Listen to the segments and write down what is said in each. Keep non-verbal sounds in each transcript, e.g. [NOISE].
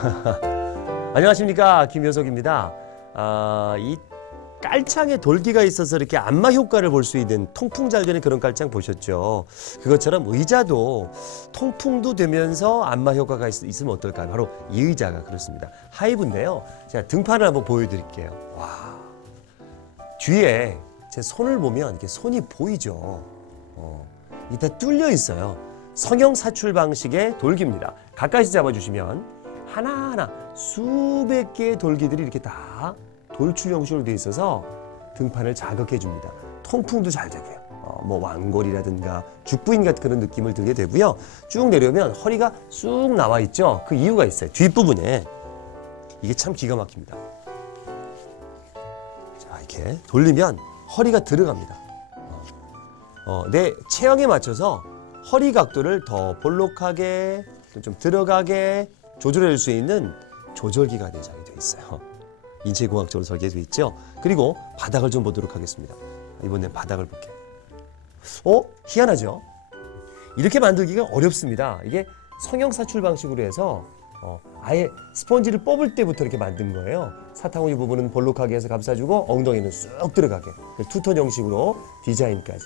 [LAUGHS] 안녕하십니까 김효석입니다. 아, 이 깔창에 돌기가 있어서 이렇게 안마 효과를 볼 수 있는 통풍 잘 되는 그런 깔창 보셨죠? 그것처럼 의자도 통풍도 되면서 안마 효과가 있, 있으면 어떨까요? 바로 이 의자가 그렇습니다. 하이브인데요. 제가 등판을 한번 보여드릴게요. 와, 뒤에 제 손을 보면 이렇게 손이 보이죠. 어, 이다 뚫려 있어요. 성형 사출 방식의 돌기입니다. 가까이서 잡아주시면 하나하나 수백 개의 돌기들이 이렇게 다 돌출 형식으로 되어 있어서 등판을 자극해 줍니다. 통풍도 잘 되고요. 어, 뭐 완골이라든가 죽부인 같은 그런 느낌을 들게 되고요. 쭉 내려오면 허리가 쑥 나와 있죠. 그 이유가 있어요. 뒷부분에 이게 참 기가 막힙니다. 자 이렇게 돌리면 허리가 들어갑니다. 어, 어, 내 체형에 맞춰서 허리 각도를 더 볼록하게 좀 들어가게 조절할 수 있는 조절기가 내장이 되어 있어요. 인체공학적으로 설계되어 있죠. 그리고 바닥을 좀 보도록 하겠습니다. 이번엔 바닥을 볼게요. 어? 희한하죠? 이렇게 만들기가 어렵습니다. 이게 성형 사출 방식으로 해서 어, 아예 스펀지를 뽑을 때부터 이렇게 만든 거예요. 사탕우유 부분은 볼록하게 해서 감싸주고 엉덩이는 쑥 들어가게 투톤 형식으로 디자인까지.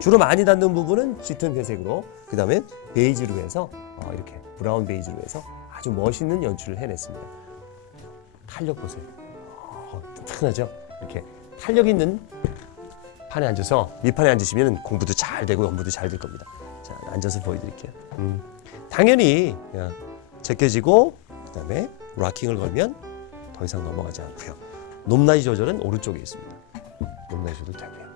주로 많이 닿는 부분은 짙은 회색으로 그 다음에 베이지로 해서 어, 이렇게 브라운 베이지로 해서 아주 멋있는 연출을 해냈습니다. 탄력 보세요. 어, 튼튼하죠? 이렇게 탄력 있는 판에 앉아서 밑판에 앉으시면 공부도 잘 되고 연구도 잘 될 겁니다. 자, 앉아서 보여드릴게요. 음, 당연히 야, 제껴지고 그다음에 락킹을 걸면 더 이상 넘어가지 않고요. 높낮이 조절은 오른쪽에 있습니다. 높낮이 조절 되고요.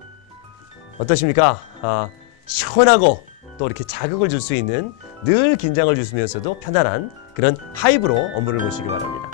어떠십니까? 아, 시원하고 또 이렇게 자극을 줄 수 있는 늘 긴장을 주시면서도 편안한 그런 하이브로 업무를 보시기 바랍니다.